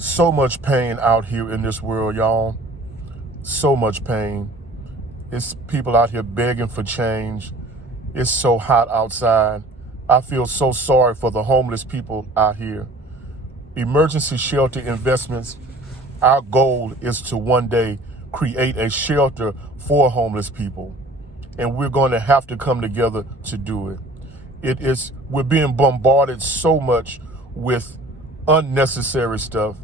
So much pain out here in this world, y'all. So much pain. It's people out here begging for change. It's so hot outside. I feel so sorry for the homeless people out here. Emergency shelter investments, our goal is to one day create a shelter for homeless people. And we're going to have to come together to do it. We're being bombarded so much with unnecessary stuff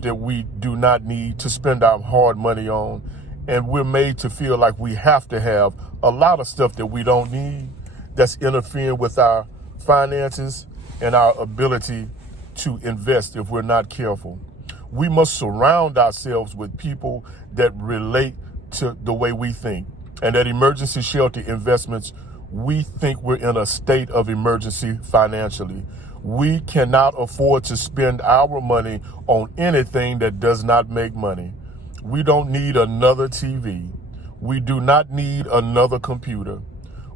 that we do not need to spend our hard money on. And we're made to feel like we have to have a lot of stuff that we don't need, that's interfering with our finances and our ability to invest if we're not careful. We must surround ourselves with people that relate to the way we think. And at emergency shelter investments, we think we're in a state of emergency financially. We cannot afford to spend our money on anything that does not make money. We don't need another TV. We do not need another computer.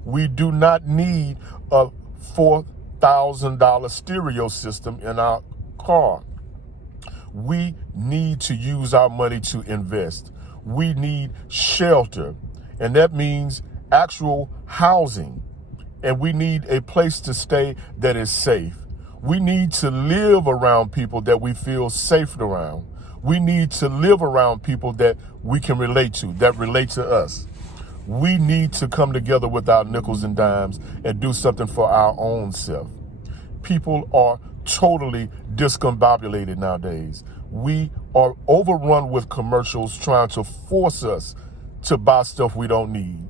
We do not need a $4,000 stereo system in our car. We need to use our money to invest. We need shelter, and that means actual housing. And we need a place to stay that is safe. We need to live around people that we feel safe around. We need to live around people that we can relate to, that relate to us. We need to come together with our nickels and dimes and do something for our own self. People are totally discombobulated nowadays. We are overrun with commercials trying to force us to buy stuff we don't need.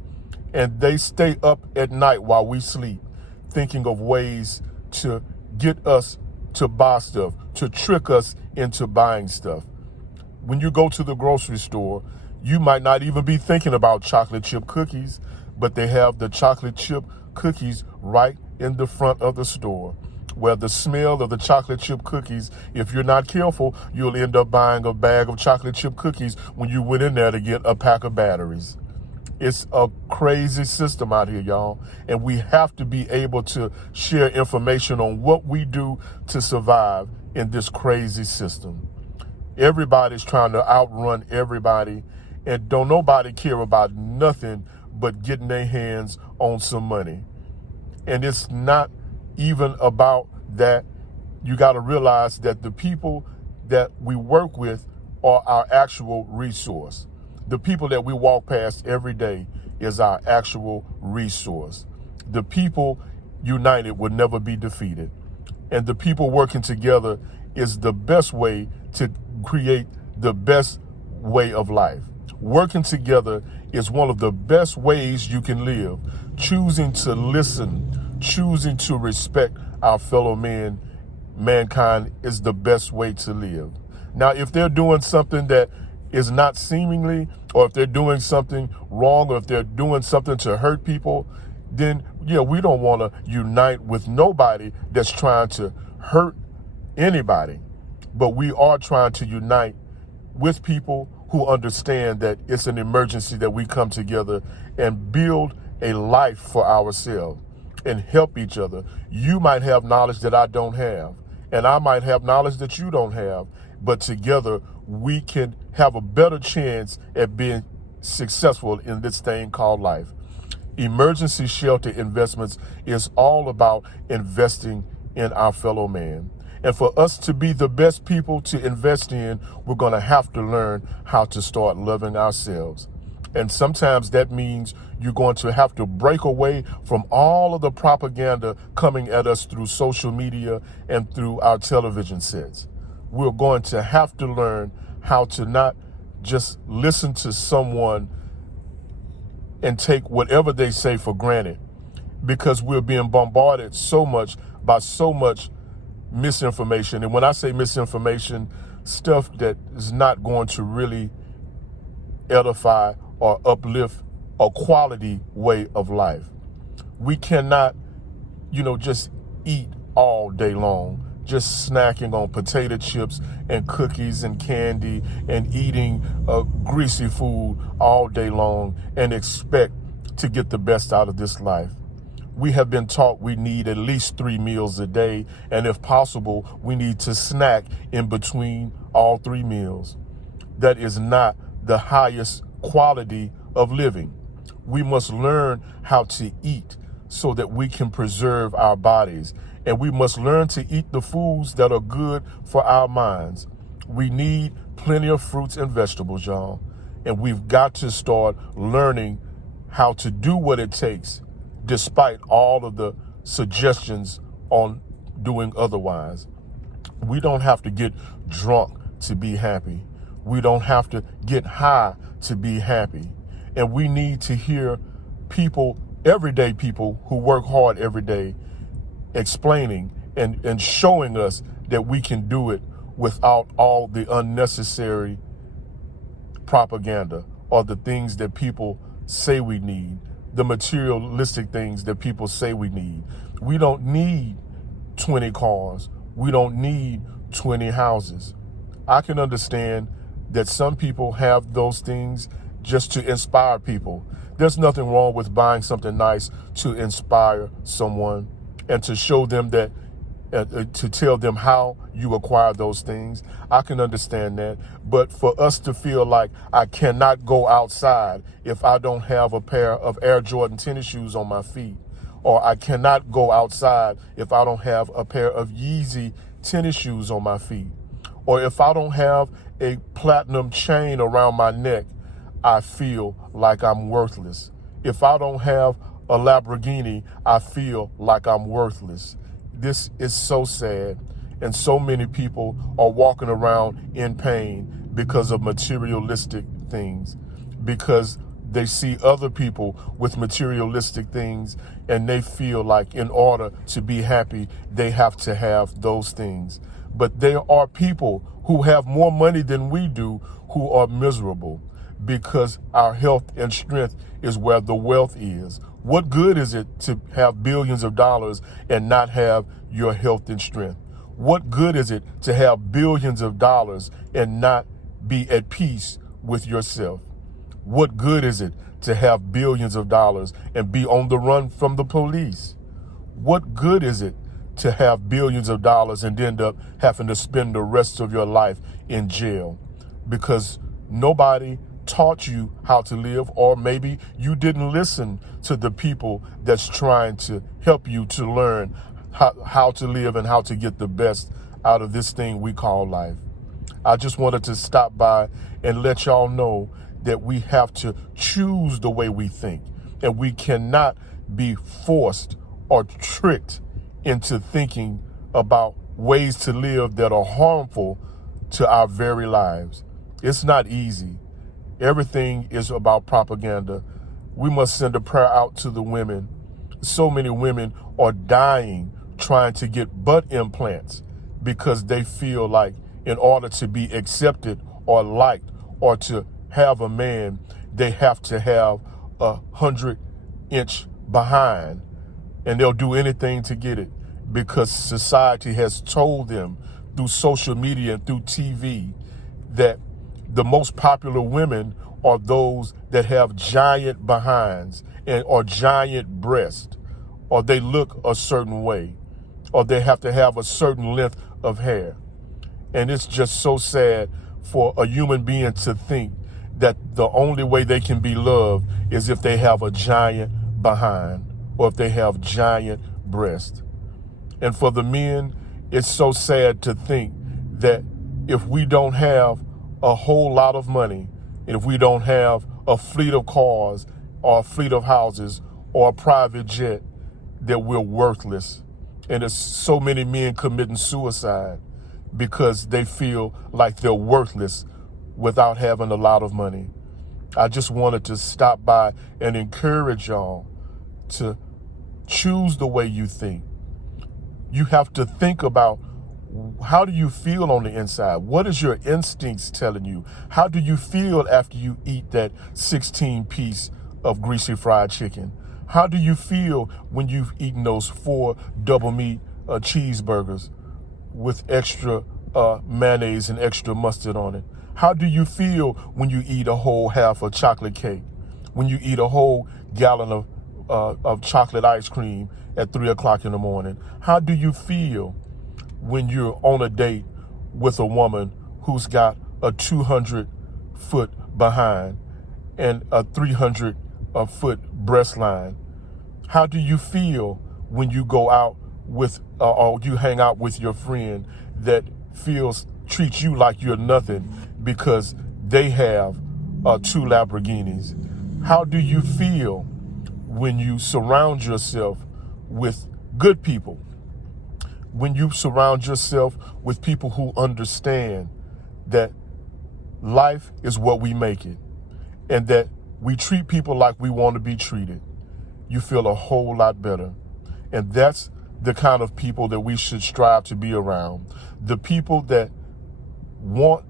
And they stay up at night while we sleep, thinking of ways to get us to buy stuff, to trick us into buying stuff. When you go to the grocery store, you might not even be thinking about chocolate chip cookies, but they have the chocolate chip cookies right in the front of the store, where the smell of the chocolate chip cookies, if you're not careful, you'll end up buying a bag of chocolate chip cookies when you went in there to get a pack of batteries. It's a crazy system out here, y'all, and we have to be able to share information on what we do to survive in this crazy system. Everybody's trying to outrun everybody, and don't nobody care about nothing but getting their hands on some money. And it's not even about that. You got to realize that the people that we work with are our actual resource. The people that we walk past every day is our actual resource. The people united will never be defeated. And the people working together is the best way to create the best way of life. Working together is one of the best ways you can live. Choosing to listen, choosing to respect our fellow mankind is the best way to live. Now, if they're doing something that is not seemingly, or if they're doing something wrong, or if they're doing something to hurt people, then we don't want to unite with nobody that's trying to hurt anybody. But we are trying to unite with people who understand that it's an emergency, that we come together and build a life for ourselves and help each other. You might have knowledge that I don't have, and I might have knowledge that you don't have, but together we can have a better chance at being successful in this thing called life. Emergency shelter investments is all about investing in our fellow man. And for us to be the best people to invest in, we're going to have to learn how to start loving ourselves. And sometimes that means you're going to have to break away from all of the propaganda coming at us through social media and through our television sets. We're going to have to learn how to not just listen to someone and take whatever they say for granted, because we're being bombarded so much by so much misinformation. And when I say misinformation, stuff that is not going to really edify or uplift a quality way of life. We cannot, just eat all day long, just snacking on potato chips and cookies and candy and eating greasy food all day long and expect to get the best out of this life. We have been taught we need at least 3 meals a day, and if possible, we need to snack in between all 3 meals. That is not the highest quality of living. We must learn how to eat so that we can preserve our bodies, and we must learn to eat the foods that are good for our minds. We need plenty of fruits and vegetables, y'all, and we've got to start learning how to do what it takes despite all of the suggestions on doing otherwise. We don't have to get drunk to be happy. We don't have to get high to be happy. And we need to hear people, everyday people who work hard every day, explaining and showing us that we can do it without all the unnecessary propaganda or the things that people say we need, the materialistic things that people say we need. We don't need 20 cars. We don't need 20 houses. I can understand that some people have those things just to inspire people. There's nothing wrong with buying something nice to inspire someone and to show them that, to tell them how you acquire those things. I can understand that. But for us to feel like I cannot go outside if I don't have a pair of Air Jordan tennis shoes on my feet, or I cannot go outside if I don't have a pair of Yeezy tennis shoes on my feet, or if I don't have a platinum chain around my neck, I feel like I'm worthless. If I don't have a Lamborghini, I feel like I'm worthless. This is so sad, and so many people are walking around in pain because of materialistic things, because they see other people with materialistic things and they feel like in order to be happy, they have to have those things. But there are people who have more money than we do who are miserable because our health and strength is where the wealth is. What good is it to have billions of dollars and not have your health and strength? What good is it to have billions of dollars and not be at peace with yourself? What good is it to have billions of dollars and be on the run from the police? What good is it to have billions of dollars and end up having to spend the rest of your life in jail because nobody taught you how to live, or maybe you didn't listen to the people that's trying to help you to learn how to live and how to get the best out of this thing we call life. I just wanted to stop by and let y'all know that we have to choose the way we think, and we cannot be forced or tricked into thinking about ways to live that are harmful to our very lives. It's not easy. Everything is about propaganda. We must send a prayer out to the women. So many women are dying trying to get butt implants because they feel like in order to be accepted or liked or to have a man, they have to have 100-inch behind, and they'll do anything to get it because society has told them through social media and through TV that the most popular women are those that have giant behinds or giant breasts, or they look a certain way, or they have to have a certain length of hair. And it's just so sad for a human being to think that the only way they can be loved is if they have a giant behind or if they have giant breasts. And for the men, it's so sad to think that if we don't have a whole lot of money, and if we don't have a fleet of cars or a fleet of houses or a private jet, that we're worthless. And there's so many men committing suicide because they feel like they're worthless without having a lot of money. I just wanted to stop by and encourage y'all to choose the way you think. You have to think about, how do you feel on the inside? What is your instincts telling you? How do you feel after you eat that 16-piece of greasy fried chicken? How do you feel when you've eaten those 4 double meat cheeseburgers with extra mayonnaise and extra mustard on it? How do you feel when you eat a whole half of chocolate cake? When you eat a whole gallon of of chocolate ice cream at 3 o'clock in the morning? How do you feel when you're on a date with a woman who's got a 200-foot behind and a 300-foot breast line? How do you feel when you go out with or you hang out with your friend that treats you like you're nothing because they have 2 Lamborghinis? How do you feel when you surround yourself with good people? When you surround yourself with people who understand that life is what we make it and that we treat people like we want to be treated, you feel a whole lot better. And that's the kind of people that we should strive to be around. The people that want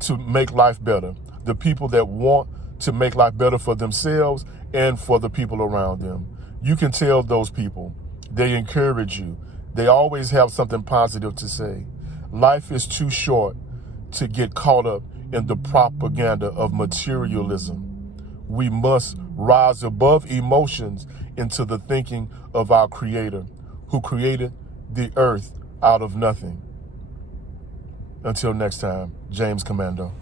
to make life better. The people that want to make life better for themselves and for the people around them. You can tell those people. They encourage you. They always have something positive to say. Life is too short to get caught up in the propaganda of materialism. We must rise above emotions into the thinking of our Creator, who created the earth out of nothing. Until next time, James Commando.